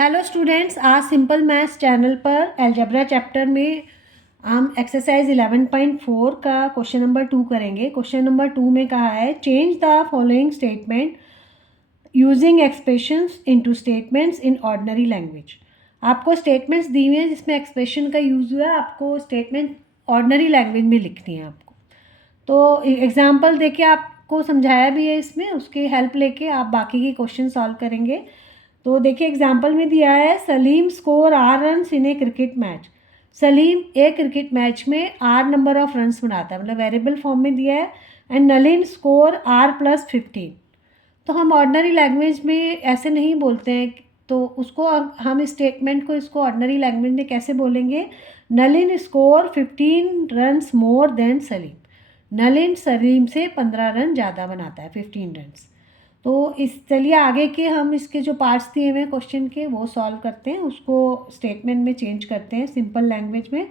Hello students, आज simple maths channel पर algebra chapter में हम एक्सरसाइज 11.4 का क्वेश्चन नंबर 2 करेंगे। क्वेश्चन नंबर 2 में कहा है change the following statement using expressions into statements in ordinary language. आपको स्टेटमेंट्स दी हुई हैं जिसमें एक्सप्रेशन का यूज़ हुआ है, आपको स्टेटमेंट ऑर्डिनरी लैंग्वेज में लिखनी है आपको। तो एग्जाम्पल देके आपको समझाया भी है इसमें, उसकी हेल्प लेके आप बाकी के क्वेश्चन सॉल्व करेंगे। तो देखिए एग्जाम्पल में दिया है Salim score r runs in a cricket match. Salim एक क्रिकेट मैच में आर नंबर ऑफ रन्स बनाता है, मतलब वेरिएबल फॉर्म में दिया है। And Nalin score r plus 15। तो हम ऑर्डिनरी लैंग्वेज में ऐसे नहीं बोलते हैं, तो उसको हम स्टेटमेंट को इसको ऑर्डिनरी लैंग्वेज में कैसे बोलेंगे? Nalin score 15 runs more than Salim. Nalin Salim से 15 रन ज़्यादा बनाता है, 15 रन्स। तो इस चलिए आगे के हम इसके जो पार्ट्स दिए हुए हैं क्वेश्चन के वो सॉल्व करते हैं, उसको स्टेटमेंट में चेंज करते हैं सिंपल लैंग्वेज में।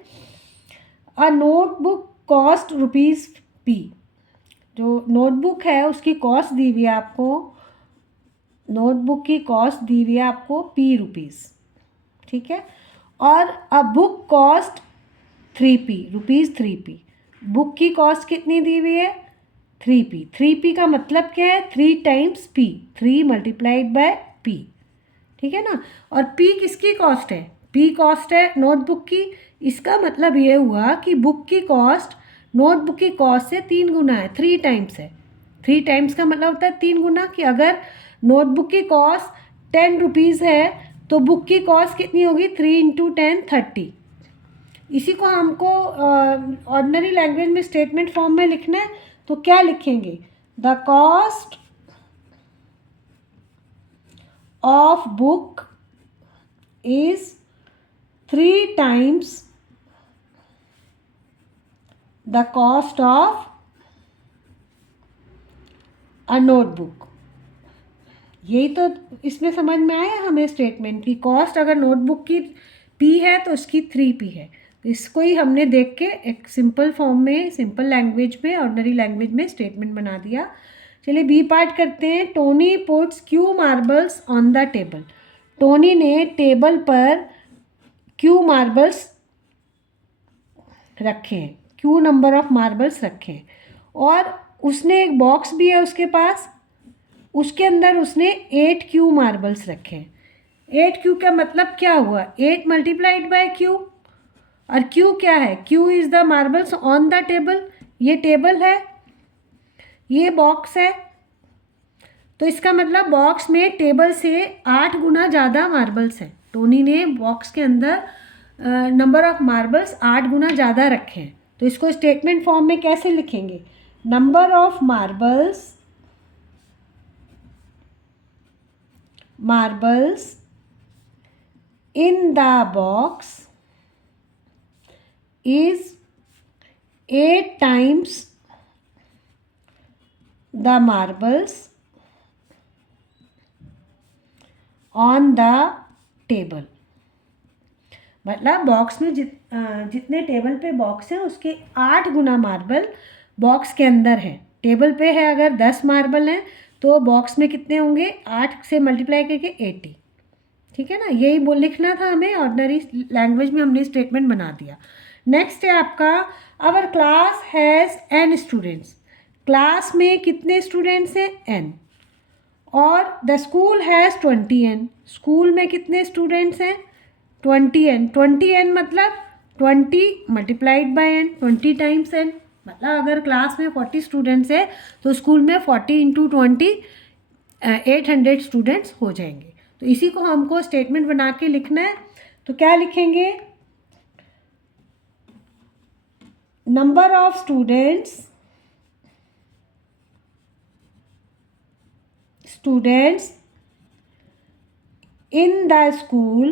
A notebook cost rupees P. जो नोटबुक है उसकी कॉस्ट दी हुई है आपको, नोटबुक की कॉस्ट दी हुई है आपको ₹P, ठीक है। और a book cost 3p, ₹3p। Book की कॉस्ट कितनी दी हुई है? 3p। 3p का मतलब क्या है? 3 times p, 3 multiplied by p, ठीक है ना। और p किसकी कॉस्ट है? p कॉस्ट है नोटबुक की। इसका मतलब ये हुआ कि बुक की कॉस्ट नोटबुक की कॉस्ट से 3 गुना है, 3 टाइम्स है। 3 टाइम्स का मतलब होता है 3 गुना। कि अगर नोटबुक की कॉस्ट ₹10 है तो बुक की कॉस्ट कितनी होगी? 3 × 10 30। इसी को हमको ऑर्डिनरी लैंग्वेज में स्टेटमेंट फॉर्म में लिखना है। तो क्या लिखेंगे? The cost of book is 3 times the cost of a notebook. यही तो इसमें समझ में आया हमें स्टेटमेंट की कॉस्ट। अगर नोटबुक की p है तो उसकी 3p है। तो इसको ही हमने देख के एक सिंपल फॉर्म में, सिंपल लैंग्वेज में, ऑर्डिनरी लैंग्वेज में स्टेटमेंट बना दिया। चलिए बी पार्ट करते हैं। Tony puts Q marbles on the table. Tony ने टेबल पर क्यू मार्बल्स रखे हैं, क्यू नंबर ऑफ मार्बल्स रखे हैं। और उसने एक बॉक्स भी है उसके पास, उसके अंदर उसने 8 क्यू मार्बल्स रखे हैं। 8 क्यू का मतलब क्या हुआ? 8 मल्टीप्लाइड बाय क्यू। और क्यू क्या है? Q is the marbles on the table. ये टेबल है, ये बॉक्स है। तो इसका मतलब बॉक्स में टेबल से 8 गुना ज़्यादा मार्बल्स हैं। टोनी ने बॉक्स के अंदर नंबर ऑफ मार्बल्स 8 गुना ज़्यादा रखे हैं। तो इसको स्टेटमेंट फॉर्म में कैसे लिखेंगे? Number of marbles in the box is 8 times the marbles on the table। मतलब बॉक्स में जितने टेबल पे बॉक्स हैं उसके 8 गुना मार्बल बॉक्स के अंदर हैं। टेबल पे है अगर 10 मार्बल हैं तो बॉक्स में कितने होंगे? 8 से मल्टीप्लाई करके 80, ठीक है ना। यही बोल लिखना था हमें, ऑर्डिनरी लैंग्वेज में हमने स्टेटमेंट बना दिया। नेक्स्ट है आपका our class has n students. Class में कितने स्टूडेंट्स हैं? n। और the school has 20n। School में कितने स्टूडेंट्स हैं? 20n। 20n मतलब 20 multiplied by n, 20 times n। मतलब अगर क्लास में 40 स्टूडेंट्स है तो स्कूल में 40 × 20 800 स्टूडेंट्स हो जाएंगे। तो इसी को हमको स्टेटमेंट बना के लिखना है। तो क्या लिखेंगे? Number of students in the school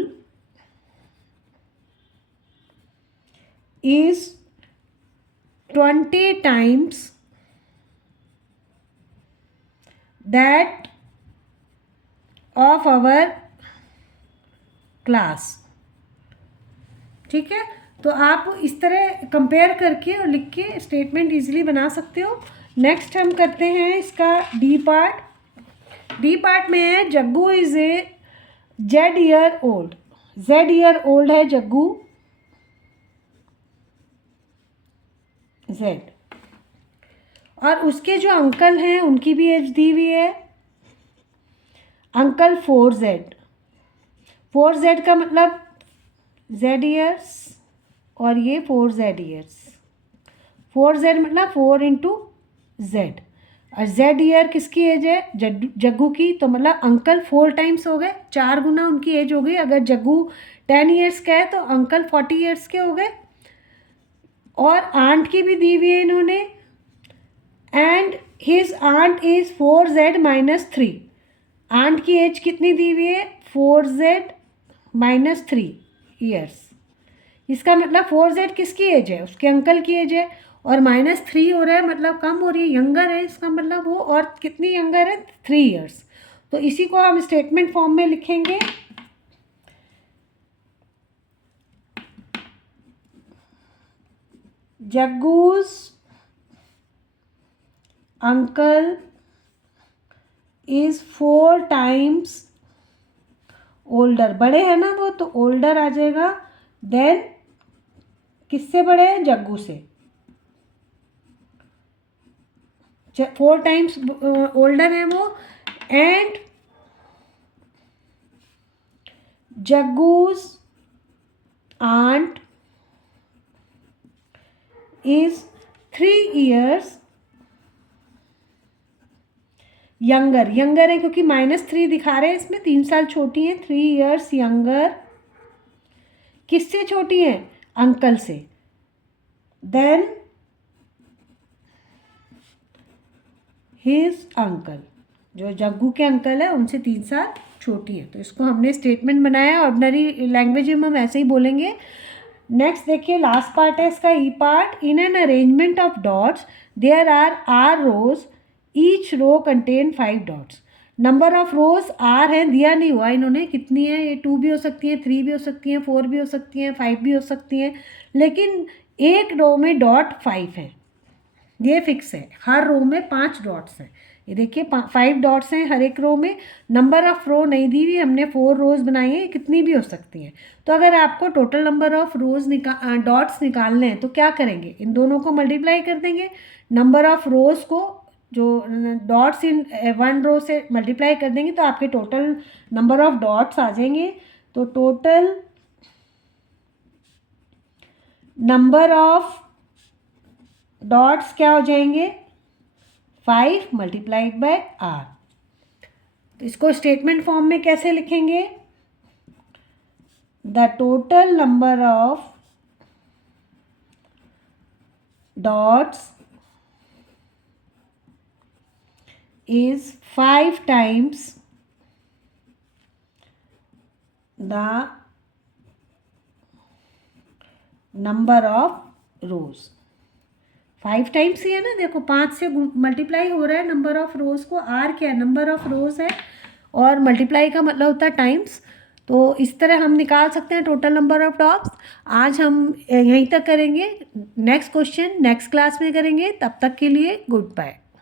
is 20 times that of our class, ठीक है। तो आप इस तरह कंपेयर करके और लिख के स्टेटमेंट इजीली बना सकते हो। नेक्स्ट हम करते हैं इसका डी पार्ट। डी पार्ट में है Jaggu is a Z year old है जग्गू, Z, और उसके जो अंकल हैं उनकी भी एज दी हुई है, अंकल 4Z का मतलब Z ईयर्स और ये 4Z ईयर्स, 4Z मतलब 4 इंटू Z, और Z ईयर किसकी एज है, जग्गू की, तो मतलब अंकल 4 टाइम्स हो गए, 4 गुना उनकी एज हो गई। अगर जग्गू 10 ईयर्स का है तो अंकल 40 ईयर्स के हो गए। और आंट की भी दी हुई है इन्होंने, and his aunt is 4Z minus 3, aunt की एज कितनी दी हुई है, 4Z माइनस 3 ईयर्स। इसका मतलब 4Z किसकी एज है, उसके अंकल की एज है, और -3 हो रहा है मतलब कम हो रही है, यंगर है, इसका मतलब वो और कितनी यंगर है, 3 ईयर्स। तो इसी को हम स्टेटमेंट फॉर्म में लिखेंगे, जग्गू's अंकल इज 4 टाइम्स ओल्डर, बड़े हैं ना वो, तो ओल्डर आ जाएगा, देन किससे बड़े हैं, जग्गू से, 4 टाइम्स ओल्डर है वो, एंड जग्गू's आंट इज 3 ईयर्स यंगर है क्योंकि -3 दिखा रहे हैं इसमें, 3 साल छोटी हैं, 3 ईयर्स यंगर, किससे छोटी हैं, अंकल से, देन हिज अंकल, जो जग्गू के अंकल है उनसे 3 साल छोटी है। तो इसको हमने स्टेटमेंट बनाया, ऑर्डिनरी लैंग्वेज में हम ऐसे ही बोलेंगे। नेक्स्ट देखिए, लास्ट पार्ट है इसका, E part. In an arrangement of dots there are rows, each row contain 5 डॉट्स। नंबर ऑफ रोज आर है, दिया नहीं हुआ इन्होंने कितनी है, ये 2 भी हो सकती है, 3 भी हो सकती हैं, 4 भी हो सकती हैं, 5 भी हो सकती हैं, लेकिन एक रो में डॉट 5 है, ये फिक्स है। हर रो में 5 डॉट्स हैं, ये देखिए 5 डॉट्स हैं हर एक रो में। नंबर ऑफ रो नहीं दी हुई, हमने 4 रोज बनाई है, कितनी भी हो सकती हैं। तो अगर आपको total number of rose dots निकालने हैं तो क्या करेंगे, इन दोनों को मल्टीप्लाई कर देंगे, नंबर ऑफ रोज को जो डॉट्स इन 1 रो से मल्टीप्लाई कर देंगे तो आपके टोटल नंबर ऑफ डॉट्स आ जाएंगे। तो टोटल नंबर ऑफ डॉट्स क्या हो जाएंगे, 5 मल्टीप्लाइड बाय आर। तो इसको स्टेटमेंट फॉर्म में कैसे लिखेंगे, the total number of dots is 5 times the number of rows। 5 times ही है ना, देखो 5 से मल्टीप्लाई हो रहा है नंबर ऑफ रोज को, आर क्या है, नंबर ऑफ रोज है, और मल्टीप्लाई का मतलब होता है टाइम्स। तो इस तरह हम निकाल सकते हैं टोटल नंबर ऑफ डॉट्स। आज हम यहीं तक करेंगे, नेक्स्ट क्वेश्चन नेक्स्ट क्लास में करेंगे, तब तक के लिए गुड बाय।